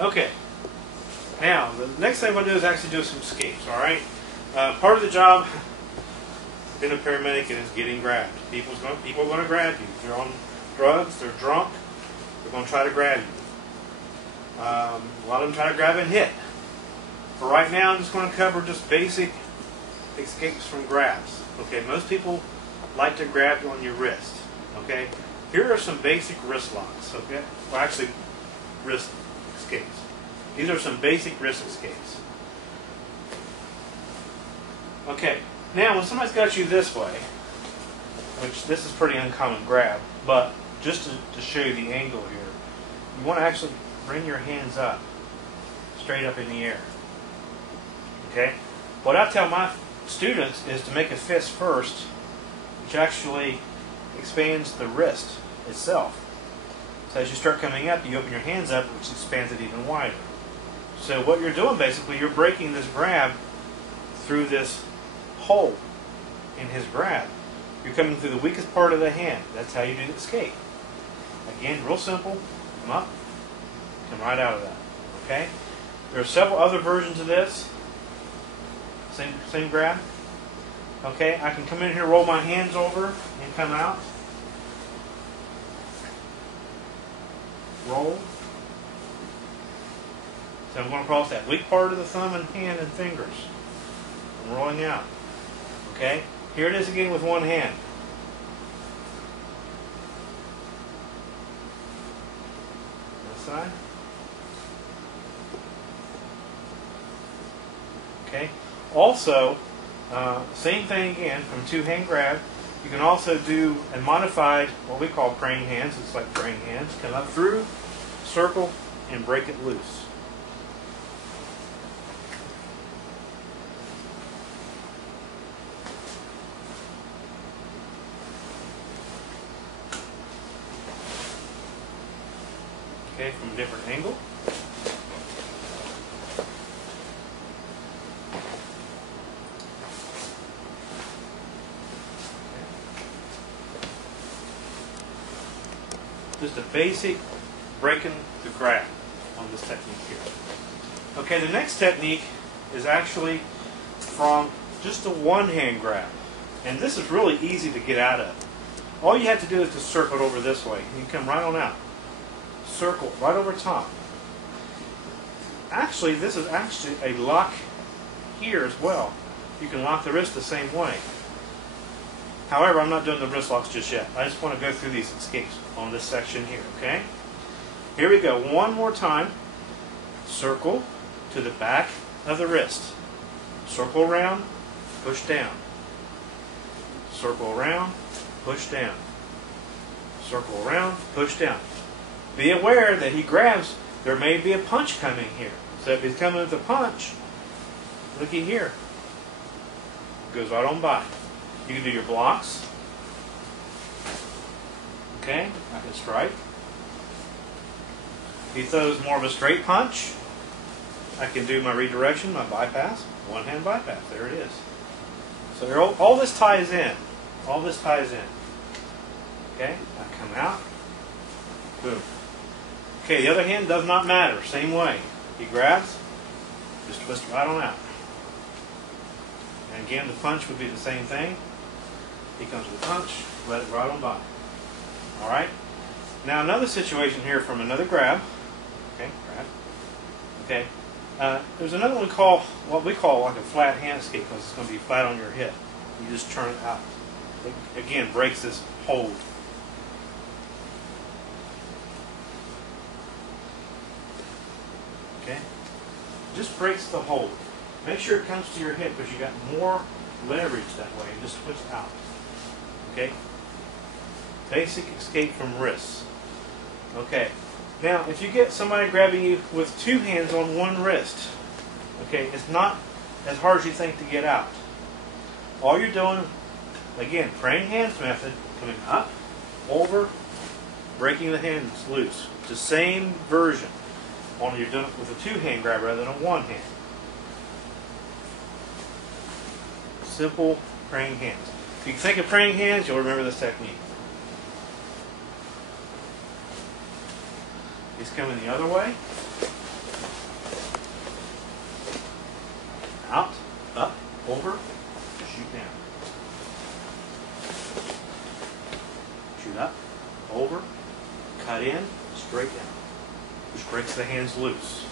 Okay. Now, the next thing I'm going to do is actually do some escapes, alright? Part of the job, being a paramedic, is getting grabbed. People are going to grab you. If they're on drugs, they're drunk, they're going to try to grab you. A lot of them try to grab and hit. For right now, I'm just going to cover just basic escapes from grabs. Okay, most people like to grab you on your wrist. Okay, here are some basic wrist locks. Okay, well, actually, wrist escapes. These are some basic wrist escapes. Okay, now when somebody's got you this way, which this is pretty uncommon grab, but just to show you the angle here, you want to actually bring your hands up, straight up in the air. Okay, what I tell my students is to make a fist first, which actually expands the wrist itself. So as you start coming up, you open your hands up, which expands it even wider. So what you're doing basically, you're breaking this grab through this hole in his grab. You're coming through the weakest part of the hand. That's how you do the escape. Again, real simple. Come up, come right out of that. Okay? There are several other versions of this. Same grab. Okay, I can come in here, roll my hands over, and come out. Roll. So I'm going across that weak part of the thumb and hand and fingers. I'm rolling out. Okay, here it is again with one hand. This side. Okay. Also, same thing again, from two-hand grab. You can also do a modified, what we call praying hands. It's like praying hands. Come up through, circle, and break it loose. Okay, from a different angle. Just a basic breaking the grab on this technique here. Okay, the next technique is actually from just a one-hand grab. And this is really easy to get out of. All you have to do is to circle it over this way. You come right on out. Circle right over top. Actually, this is actually a lock here as well. You can lock the wrist the same way. However, I'm not doing the wrist locks just yet. I just want to go through these escapes on this section here, okay? Here we go. One more time. Circle to the back of the wrist. Circle around, push down. Circle around, push down. Circle around, push down. Be aware that he grabs, there may be a punch coming here. So if he's coming with a punch, looky here. Goes right on by. You can do your blocks. Okay, I can strike. If he throws more of a straight punch, I can do my redirection, my bypass, one-hand bypass. There it is. So all this ties in. All this ties in. Okay, I come out. Boom. Okay, the other hand does not matter. Same way. He grabs, just twist right on out. And again, the punch would be the same thing. He comes with a punch, let it right on by. Alright? Now another situation here from another grab. Okay, grab. Okay. There's another one called, what we call like a flat hand escape, because it's going to be flat on your hip. You just turn it out. It, again, breaks this hold. Okay? Just breaks the hold. Make sure it comes to your hip because you got more leverage that way. Just twist out. Okay? Basic escape from wrists. Okay. Now, if you get somebody grabbing you with two hands on one wrist, okay, it's not as hard as you think to get out. All you're doing, again, praying hands method, coming up, over, breaking the hands loose. It's the same version, only you're doing it with a two-hand grab rather than a one-hand. Simple praying hands. If you think of praying hands, you'll remember this technique. He's coming the other way. Out, up, over, shoot down. Shoot up, over, cut in, straight down. Which breaks the hands loose.